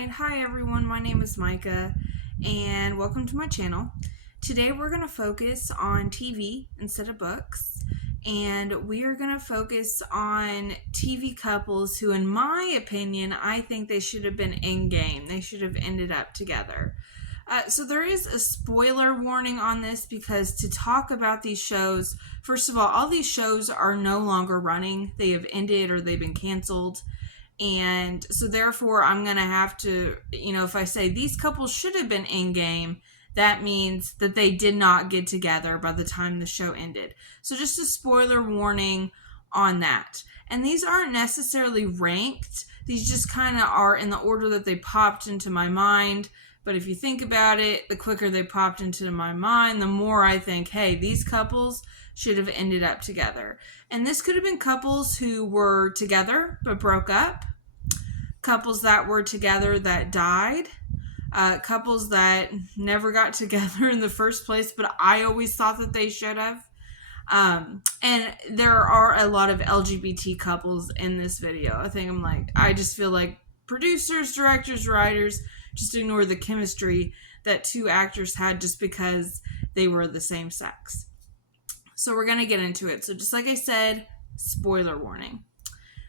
Alright, hi everyone, my name is Micah, and welcome to my channel. Today we're going to focus on TV instead of books, and we are going to focus on TV couples who, in my opinion, I think they should have been endgame. They should have ended up together. So there is a spoiler warning on this because to talk about these shows, first of all these shows are no longer running. They have ended or they've been canceled. And so therefore I'm going to have to, if I say these couples should have been in game, that means that they did not get together by the time the show ended. So just a spoiler warning on that. And these aren't necessarily ranked. These just kind of are in the order that they popped into my mind. But if you think about it, the quicker they popped into my mind, the more I think, hey, these couples should have ended up together. And this could have been couples who were together but broke up. Couples that were together that died. Couples that never got together in the first place, but I always thought that they should have. And there are a lot of LGBT couples in this video. I just feel like producers, directors, writers just ignore the chemistry that two actors had just because they were the same sex. So we're going to get into it. So just like I said, spoiler warning.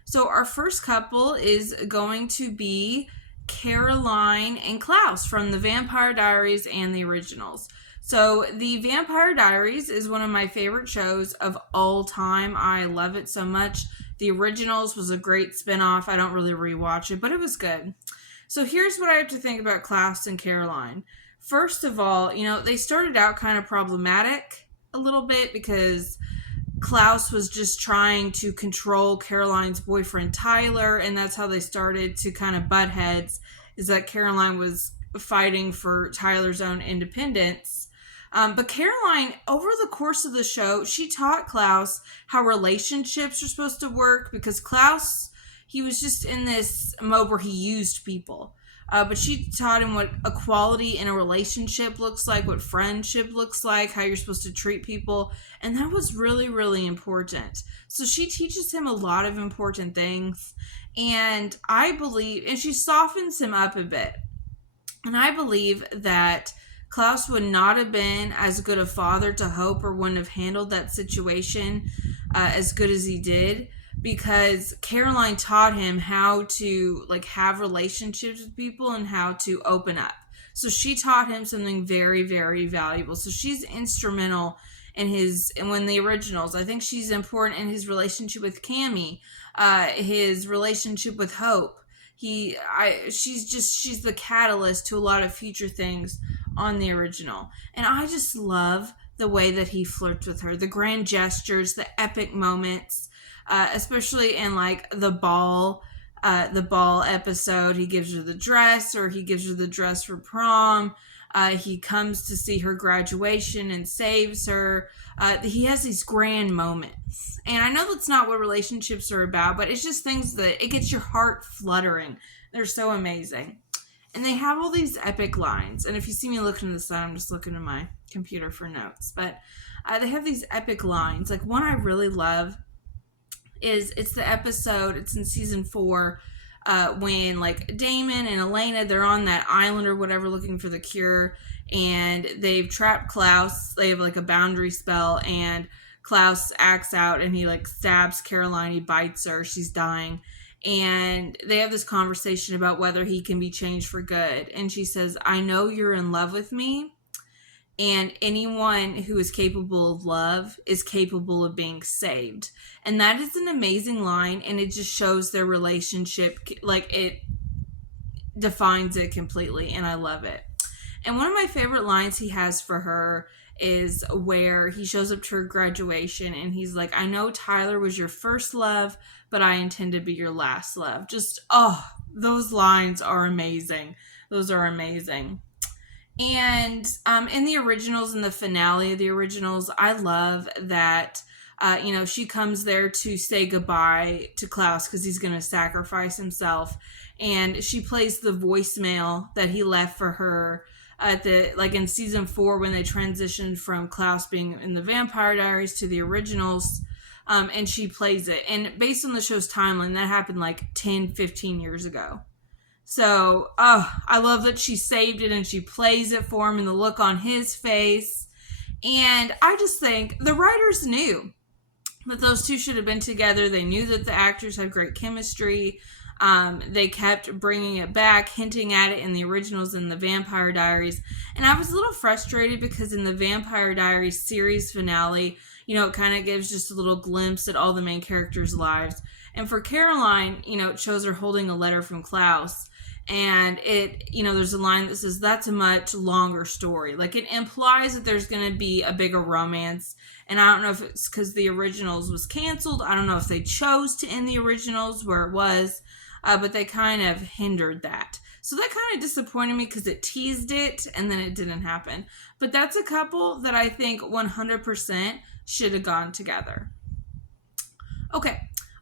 So our first couple is going to be Caroline and Klaus from the Vampire Diaries and the originals. So the Vampire Diaries is one of my favorite shows of all time. I love it so much. The originals was a great spinoff. I don't really rewatch it, but it was good. So here's what I have to think about Klaus and Caroline. First of all, they started out kind of problematic a little bit because Klaus was just trying to control Caroline's boyfriend Tyler, and that's how they started to kind of butt heads, is that Caroline was fighting for Tyler's own independence. But Caroline, over the course of the show, she taught Klaus how relationships are supposed to work, because Klaus, he was just in this mode where he used people. But she taught him what equality in a relationship looks like, what friendship looks like, how you're supposed to treat people. And that was really, really important. So she teaches him a lot of important things. And I believe, and she softens him up a bit. And I believe that Klaus would not have been as good a father to Hope, or wouldn't have handled that situation as good as he did, because Caroline taught him how to have relationships with people and how to open up. So she taught him something very, very valuable. So she's instrumental in when the originals. I think she's important in his relationship with Cammy, his relationship with Hope. She's the catalyst to a lot of future things on the original. And I just love the way that he flirts with her, the grand gestures, the epic moments. Especially in the ball episode, he gives her the dress, or he gives her the dress for prom. He comes to see her graduation and saves her. He has these grand moments, and I know that's not what relationships are about, but it's just things that it gets your heart fluttering. They're so amazing, and they have all these epic lines. And if you see me looking at the sun, I'm just looking at my computer for notes. But they have these epic lines. One I really love it's the episode, it's in season 4, when Damon and Elena, they're on that island or whatever looking for the cure, and they've trapped Klaus. They have a boundary spell, and Klaus acts out and he stabs Caroline, he bites her, she's dying, and they have this conversation about whether he can be changed for good. And she says, I know you're in love with me, and anyone who is capable of love is capable of being saved. And that is an amazing line, and it just shows their relationship. It defines it completely, and I love it. And one of my favorite lines he has for her is where he shows up to her graduation, and he's like, I know Tyler was your first love, but I intend to be your last love. Those lines are amazing. Those are amazing. And in the originals, in the finale of the originals, I love that, she comes there to say goodbye to Klaus because he's going to sacrifice himself. And she plays the voicemail that he left for her at in season 4, when they transitioned from Klaus being in the Vampire Diaries to the originals. And she plays it. And based on the show's timeline, that happened 10, 15 years ago. So, I love that she saved it and she plays it for him and the look on his face. And I just think the writers knew that those two should have been together. They knew that the actors had great chemistry. They kept bringing it back, hinting at it in the originals in the Vampire Diaries. And I was a little frustrated because in the Vampire Diaries series finale, it kind of gives just a little glimpse at all the main characters' lives. And for Caroline, it shows her holding a letter from Klaus. And there's a line that says, that's a much longer story. Like, it implies that there's going to be a bigger romance. And I don't know if it's because the originals was canceled. I don't know if they chose to end the originals where it was. But they kind of hindered that. So that kind of disappointed me because it teased it and then it didn't happen. But that's a couple that I think 100% should have gone together. Okay,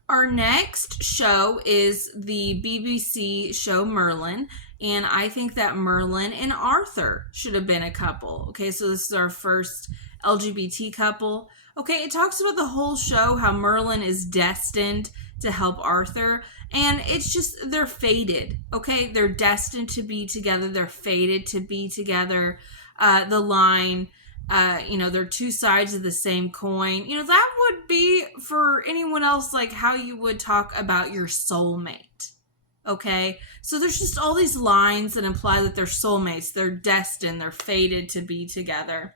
our next show is the BBC show Merlin. And I think that Merlin and Arthur should have been a couple. Okay, so this is our first LGBT couple. Okay, it talks about the whole show, how Merlin is destined to help Arthur. And it's just, they're fated, okay? They're destined to be together. They're fated to be together. The line, they're two sides of the same coin. That would be for anyone else like how you would talk about your soulmate, okay? So there's just all these lines that imply that they're soulmates. They're destined. They're fated to be together.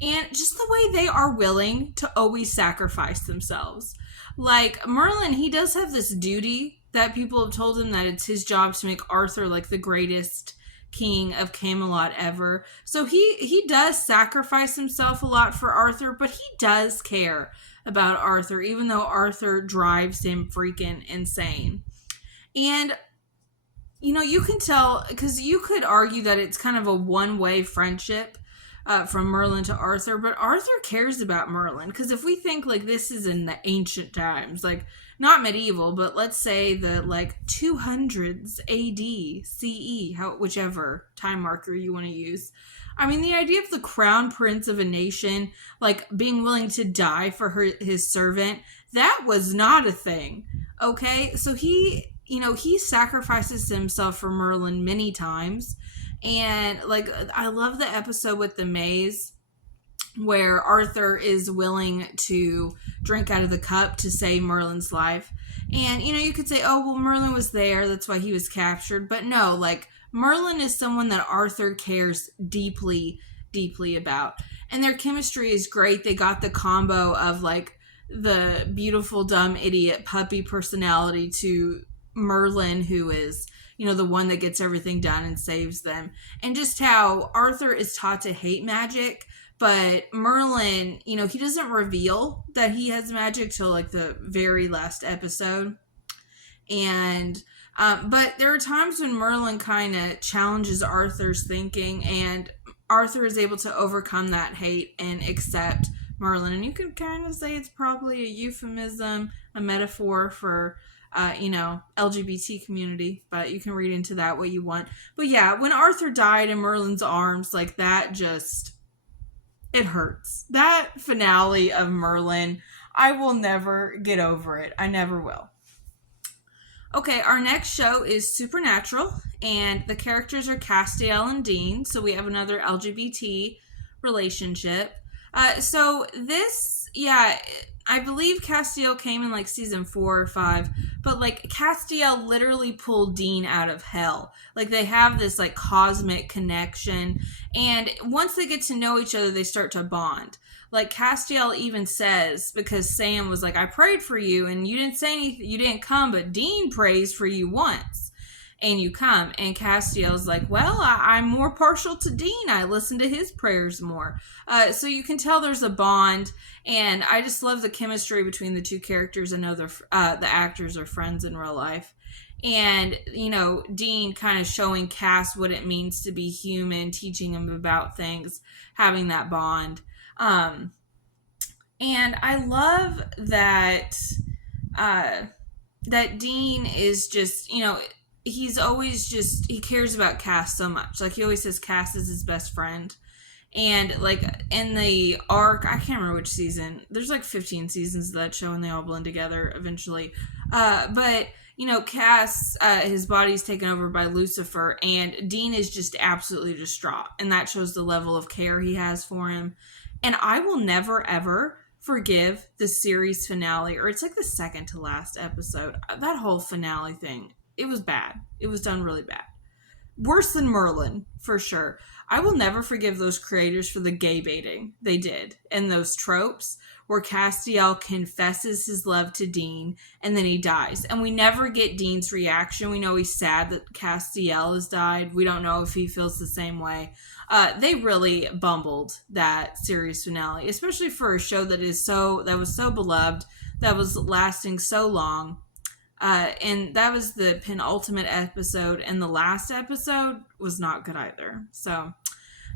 And just the way they are willing to always sacrifice themselves. Like, Merlin, he does have this duty that people have told him that it's his job to make Arthur like the greatest king of Camelot ever. So he does sacrifice himself a lot for Arthur, but he does care about Arthur, even though Arthur drives him freaking insane. And, you can tell, because you could argue that it's kind of a one-way friendship. From Merlin to Arthur, but Arthur cares about Merlin, because if we think like this is in the ancient times, like not medieval, but let's say the like 200s AD, CE, whichever time marker you want to use. I mean, the idea of the crown prince of a nation like being willing to die for his servant, that was not a thing. Okay, so he sacrifices himself for Merlin many times. And, like, I love the episode with the maze where Arthur is willing to drink out of the cup to save Merlin's life. And, you could say, oh, well, Merlin was there. That's why he was captured. But no, like, Merlin is someone that Arthur cares deeply, deeply about. And their chemistry is great. They got the combo of, like, the beautiful, dumb, idiot puppy personality to Merlin, who is the one that gets everything done and saves them. And just how Arthur is taught to hate magic, but Merlin, he doesn't reveal that he has magic till like the very last episode. And, but there are times when Merlin kind of challenges Arthur's thinking, and Arthur is able to overcome that hate and accept Merlin. And you can kind of say it's probably a euphemism, a metaphor for LGBT community, but you can read into that what you want. But yeah, when Arthur died in Merlin's arms, like that just, it hurts. That finale of Merlin, I will never get over it. I never will. Okay, our next show is Supernatural, and the characters are Castiel and Dean, so we have another LGBT relationship. So this, I believe Castiel came in like season 4 or 5, but like Castiel literally pulled Dean out of hell. Like they have this like cosmic connection, and once they get to know each other, they start to bond. Like Castiel even says, because Sam was like, I prayed for you and you didn't say anything, you didn't come, but Dean prays for you once and you come. And Castiel's like, well, I'm more partial to Dean. I listen to his prayers more. So you can tell there's a bond, and I just love the chemistry between the two characters. I know the actors are friends in real life. And, Dean kind of showing Cass what it means to be human, teaching him about things, having that bond. And I love that, that Dean is just, he's always just, he cares about Cass so much. Like he always says Cass is his best friend. And like in the arc, I can't remember which season. There's like 15 seasons of that show, and they all blend together eventually. But you know, Cass, his body's taken over by Lucifer, and Dean is just absolutely distraught, and that shows the level of care he has for him. And I will never ever forgive the series finale, or it's like the second to last episode. That whole finale thing, it was bad. It was done really bad. Worse than Merlin, for sure. I will never forgive those creators for the gay baiting they did and those tropes where Castiel confesses his love to Dean and then he dies. And we never get Dean's reaction. We know he's sad that Castiel has died. We don't know if he feels the same way. They really bumbled that series finale, especially for a show that was so beloved, that was lasting so long. And that was the penultimate episode, and the last episode was not good either. So,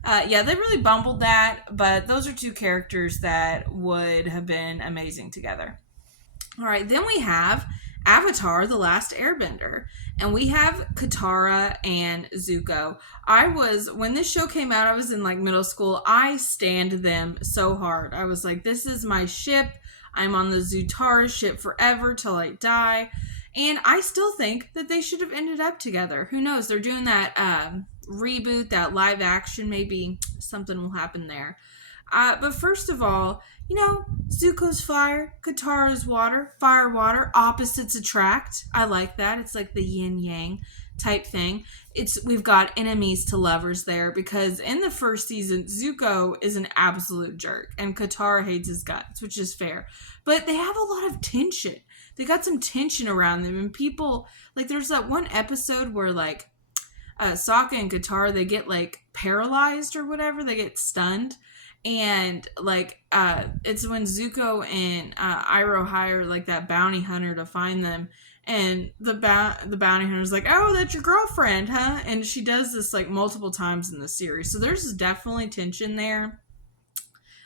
yeah, they really bumbled that, but those are two characters that would have been amazing together. All right, then we have Avatar: The Last Airbender, and we have Katara and Zuko. When this show came out, I was in like middle school. I stanned them so hard. I was like, this is my ship. I'm on the Zutara ship forever till I die. And I still think that they should have ended up together. Who knows? They're doing that reboot, that live action. Maybe something will happen there. But first of all, you know, Zuko's fire, Katara's water, fire, water, opposites attract. I like that. It's like the yin yang type thing. We've got enemies to lovers there, because in the first season, Zuko is an absolute jerk and Katara hates his guts, which is fair. But they have a lot of tension. They got some tension around them, and people, like, there's that one episode where, like, Sokka and Katara, they get, like, paralyzed or whatever. They get stunned. And, like, it's when Zuko and Iroh hire, like, that bounty hunter to find them. And the bounty hunter's like, oh, that's your girlfriend, huh? And she does this, like, multiple times in the series. So there's definitely tension there.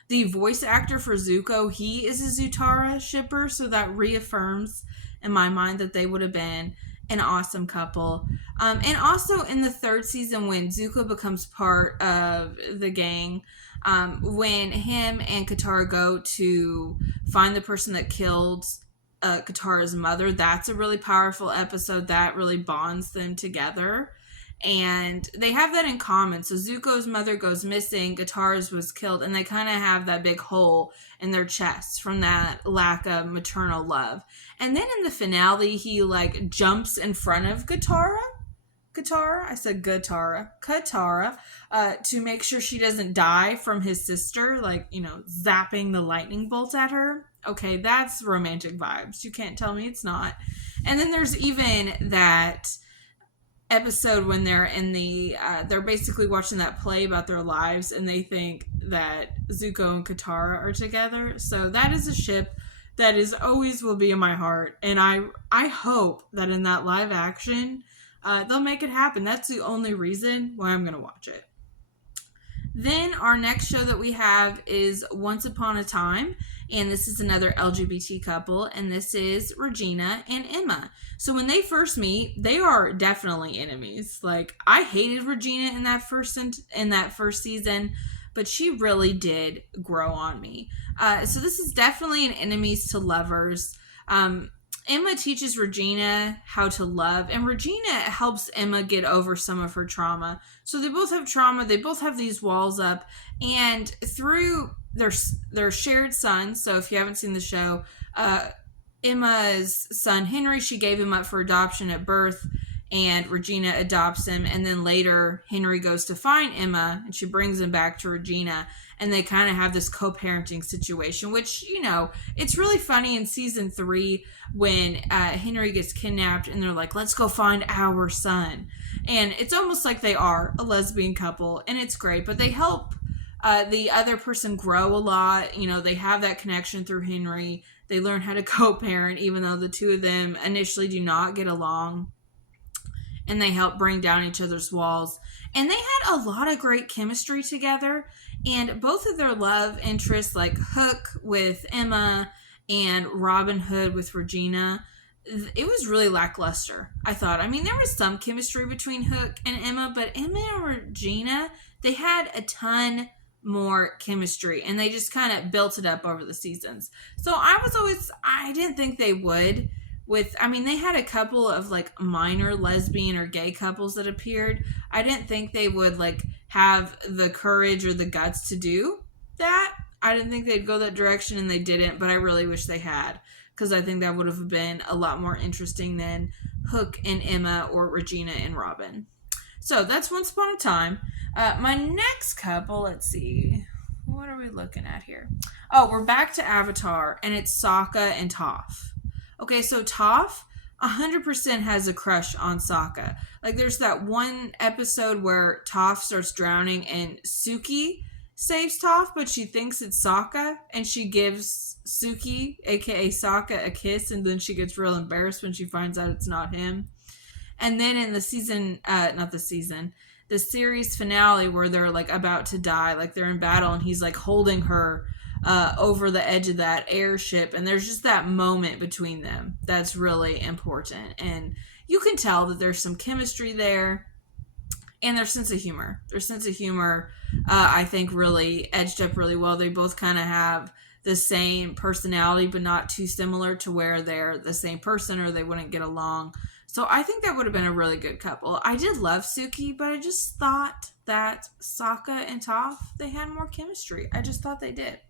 The voice actor for Zuko, he is a Zutara shipper, so that reaffirms in my mind that they would have been an awesome couple. And also in the third season, when Zuko becomes part of the gang, when him and Katara go to find the person that killed Katara's mother, that's a really powerful episode that really bonds them together. And they have that in common. So Zuko's mother goes missing, Katara's was killed, and they kind of have that big hole in their chests from that lack of maternal love. And then in the finale, he like jumps in front of Katara, to make sure she doesn't die from his sister, like, you know, zapping the lightning bolt at her. Okay, that's romantic vibes. You can't tell me it's not. And then there's even that episode when they're in they're basically watching that play about their lives, and they think that Zuko and Katara are together. So that is a ship that is always will be in my heart, and I hope that in that live action they'll make it happen. That's the only reason why I'm gonna watch it. Then our next show that we have is Once Upon a Time, and this is another LGBT couple, and this is Regina and Emma. So when they first meet, they are definitely enemies. Like, I hated Regina in that first season, but she really did grow on me. So this is definitely an enemies to lovers. Emma teaches Regina how to love, and Regina helps Emma get over some of her trauma. So they both have trauma, they both have these walls up, and through their shared son, so if you haven't seen the show, Emma's son Henry, she gave him up for adoption at birth, and Regina adopts him, and then later Henry goes to find Emma, and she brings him back to Regina, and they kind of have this co-parenting situation, which, you know, it's really funny in season 3 when Henry gets kidnapped, and they're like, let's go find our son, and it's almost like they are a lesbian couple, and it's great, but they help the other person grow a lot. You know, they have that connection through Henry. They learn how to co-parent, even though the two of them initially do not get along. And they help bring down each other's walls. And they had a lot of great chemistry together. And both of their love interests, like Hook with Emma and Robin Hood with Regina, it was really lackluster, I thought. I mean, there was some chemistry between Hook and Emma, but Emma and Regina, they had a ton more chemistry, and they just kind of built it up over the seasons. So I didn't think they would. They had a couple of like minor lesbian or gay couples that appeared. I didn't think they would like have the courage or the guts to do that. I didn't think they'd go that direction, and they didn't, but I really wish they had, because I think that would have been a lot more interesting than Hook and Emma or Regina and Robin. So that's Once Upon a Time. My next couple, let's see. What are we looking at here? Oh, we're back to Avatar, and it's Sokka and Toph. Okay, so Toph 100% has a crush on Sokka. Like, there's that one episode where Toph starts drowning, and Suki saves Toph, but she thinks it's Sokka, and she gives Suki, aka Sokka, a kiss, and then she gets real embarrassed when she finds out it's not him. And then in the series finale, where they're like about to die, like they're in battle, and he's like holding her over the edge of that airship, and there's just that moment between them that's really important, and you can tell that there's some chemistry there, and their sense of humor. I think, really edged up really well. They both kind of have the same personality, but not too similar to where they're the same person or they wouldn't get along. So I think that would have been a really good couple. I did love Suki, but I just thought that Sokka and Toph, they had more chemistry. I just thought they did.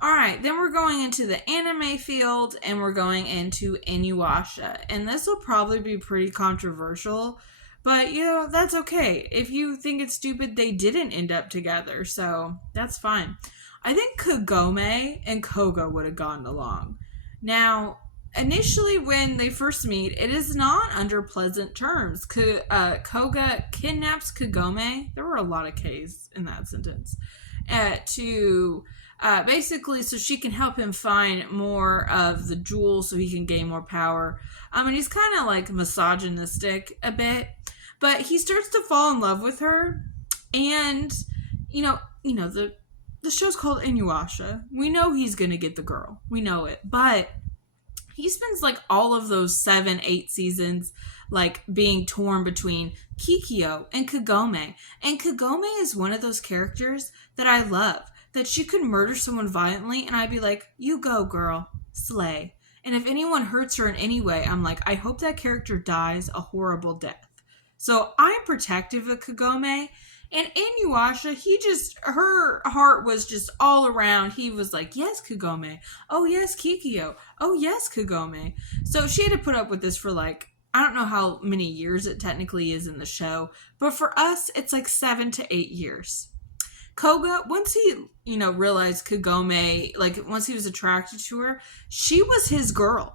All right, then we're going into the anime field, and we're going into Inuyasha. And this will probably be pretty controversial, but, that's okay. If you think it's stupid, they didn't end up together, so that's fine. I think Kagome and Koga would have gone along. Now, initially, when they first meet, it is not under pleasant terms. Koga kidnaps Kagome. There were a lot of K's in that sentence. Basically, so she can help him find more of the jewels so he can gain more power. And he's kind of like misogynistic a bit, but he starts to fall in love with her. And, the show's called Inuyasha. We know he's going to get the girl. We know it. But he spends like all of those 7-8 seasons like being torn between Kikyo and Kagome. And Kagome is one of those characters that I love. That she could murder someone violently, and I'd be like, you go, girl. Slay. And if anyone hurts her in any way, I'm like, I hope that character dies a horrible death. So I'm protective of Kagome. And Inuyasha, her heart was just all around. He was like, yes, Kagome. Oh, yes, Kikyo. Oh, yes, Kagome. So she had to put up with this for like, I don't know how many years it technically is in the show, but for us, it's like 7 to 8 years. Koga, once he, realized Kagome, like once he was attracted to her, she was his girl.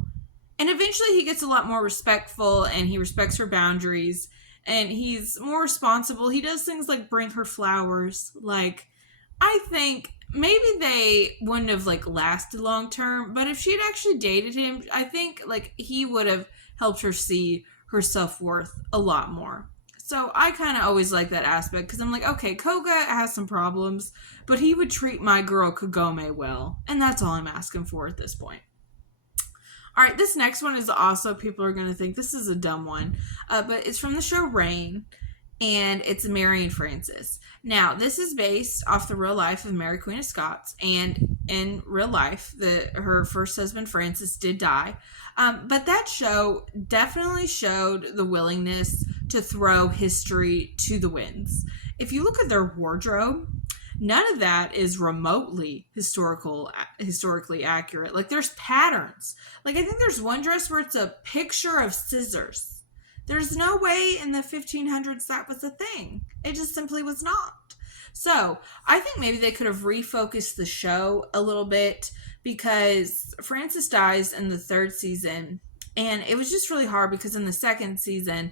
And eventually he gets a lot more respectful, and he respects her boundaries, and he's more responsible. He does things like bring her flowers. Like, I think maybe they wouldn't have like lasted long term, but if she had actually dated him, I think like he would have helped her see her self-worth a lot more. So I kind of always like that aspect, because I'm like, okay, Koga has some problems, but he would treat my girl Kagome well, and that's all I'm asking for at this point. All right, this next one is also, people are going to think this is a dumb one, but it's from the show Rain, and it's Mary and Frances. Now, this is based off the real life of Mary Queen of Scots, and in real life, her first husband Francis did die, but that show definitely showed the willingness to throw history to the winds. If you look at their wardrobe, none of that is remotely historically accurate. Like, there's patterns. Like, I think there's one dress where it's a picture of scissors. There's no way in the 1500s that was a thing. It just simply was not. So, I think maybe they could have refocused the show a little bit, because Frances dies in the 3rd season, and it was just really hard because in the 2nd season,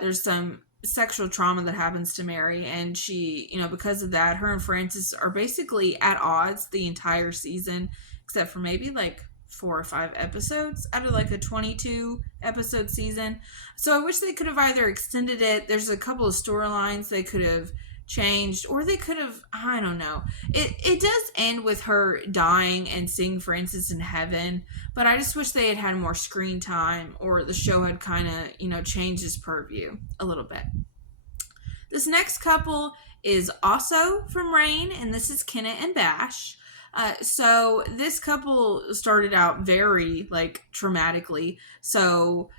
there's some sexual trauma that happens to Mary, and she, because of that, her and Frances are basically at odds the entire season, except for maybe like 4 or 5 episodes out of like a 22 episode season. So I wish they could have either extended it. There's a couple of storylines they could have changed, or they could have, I don't know. It does end with her dying and seeing Francis in heaven, but I just wish they had had more screen time, or the show had kind of, changed its purview a little bit. This next couple is also from Rain, and this is Kenna and Bash. So this couple started out very traumatically. So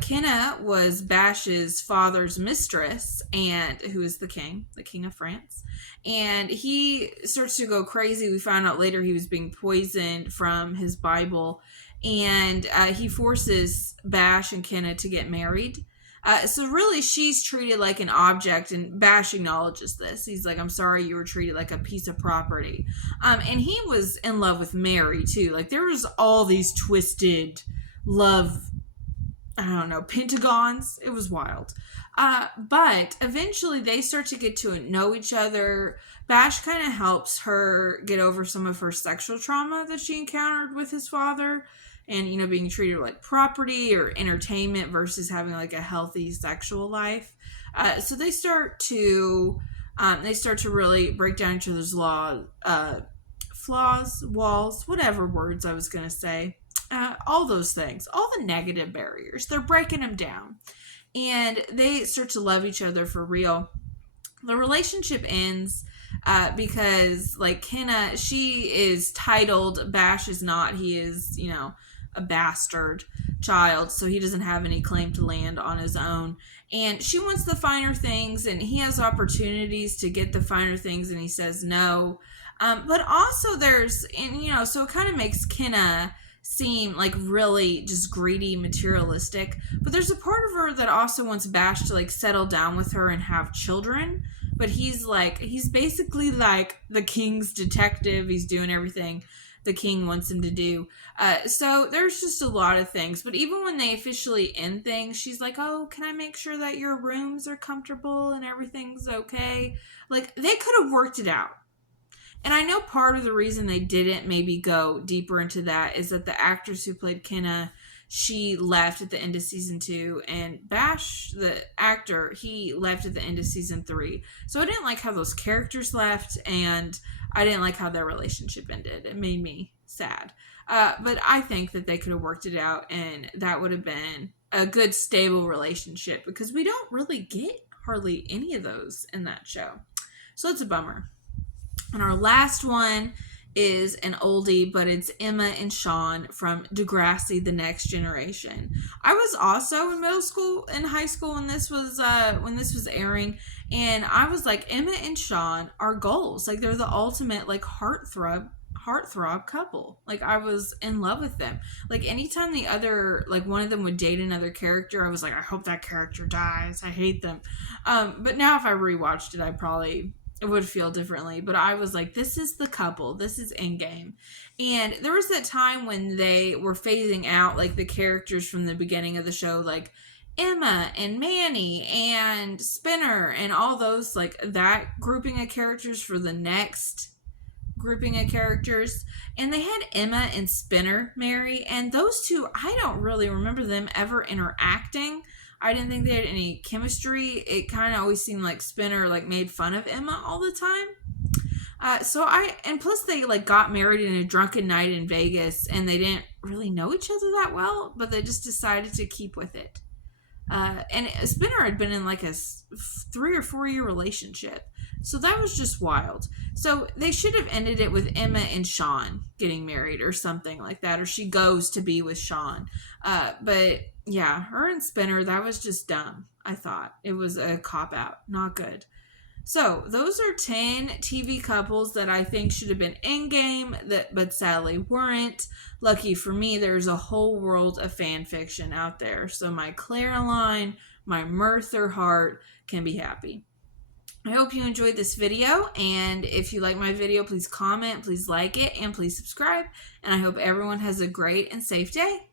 Kenna was Bash's father's mistress, and who is the king of France. And he starts to go crazy. We found out later he was being poisoned from his Bible, and he forces Bash and Kenna to get married. So really, she's treated like an object, and Bash acknowledges this. He's like, "I'm sorry, you were treated like a piece of property." And he was in love with Mary too. Like there was all these twisted love, I don't know, pentagons. It was wild. But eventually, they start to get to know each other. Bash kind of helps her get over some of her sexual trauma that she encountered with his father, and being treated like property or entertainment versus having like a healthy sexual life. So they start to really break down each other's flaws, walls, whatever words I was gonna say, all those things, all the negative barriers. They're breaking them down, and they start to love each other for real. The relationship ends because Kenna, she is titled, Bash is not. He is, a bastard child, so he doesn't have any claim to land on his own. And she wants the finer things, and he has opportunities to get the finer things, and he says no. But also there's, and so it kind of makes Kenna seem like really just greedy, materialistic. But there's a part of her that also wants Bash to settle down with her and have children. But he's basically like the king's detective. He's doing everything the king wants him to do. So there's just a lot of things. But even when they officially end things, she's like, "Oh, can I make sure that your rooms are comfortable and everything's okay?" They could have worked it out. And I know part of the reason they didn't maybe go deeper into that is that the actress who played Kenna, she left at the end of season 2, and Bash, the actor, he left at the end of season 3. So I didn't like how those characters left, and I didn't like how their relationship ended. It made me sad. But I think that they could have worked it out, and that would have been a good, stable relationship, because we don't really get hardly any of those in that show. So it's a bummer. And our last one is an oldie, but it's Emma and Sean from Degrassi: The Next Generation. I was also in middle school and high school when this was airing, and I was like, Emma and Sean are goals. They're the ultimate heartthrob couple. I was in love with them. Anytime the other one of them would date another character, I was like, I hope that character dies. I hate them. But now if I rewatched it would feel differently. But I was like, this is the couple. This is endgame. And there was that time when they were phasing out the characters from the beginning of the show, Emma and Manny and Spinner and all those, that grouping of characters for the next grouping of characters. And they had Emma and Spinner marry, and those two, I don't really remember them ever interacting. I didn't think they had any chemistry. It kind of always seemed like Spinner made fun of Emma all the time. And plus they got married in a drunken night in Vegas, and they didn't really know each other that well, but they just decided to keep with it. And Spinner had been in a 3 or 4 year relationship. So that was just wild. So they should have ended it with Emma and Sean getting married or something like that. Or she goes to be with Sean. But yeah, her and Spinner, that was just dumb. I thought it was a cop-out. Not good. So those are 10 TV couples that I think should have been endgame, but sadly weren't. Lucky for me, there's a whole world of fan fiction out there. So my Clareline, my Merther heart can be happy. I hope you enjoyed this video, and if you like my video, please comment, please like it, and please subscribe. And I hope everyone has a great and safe day.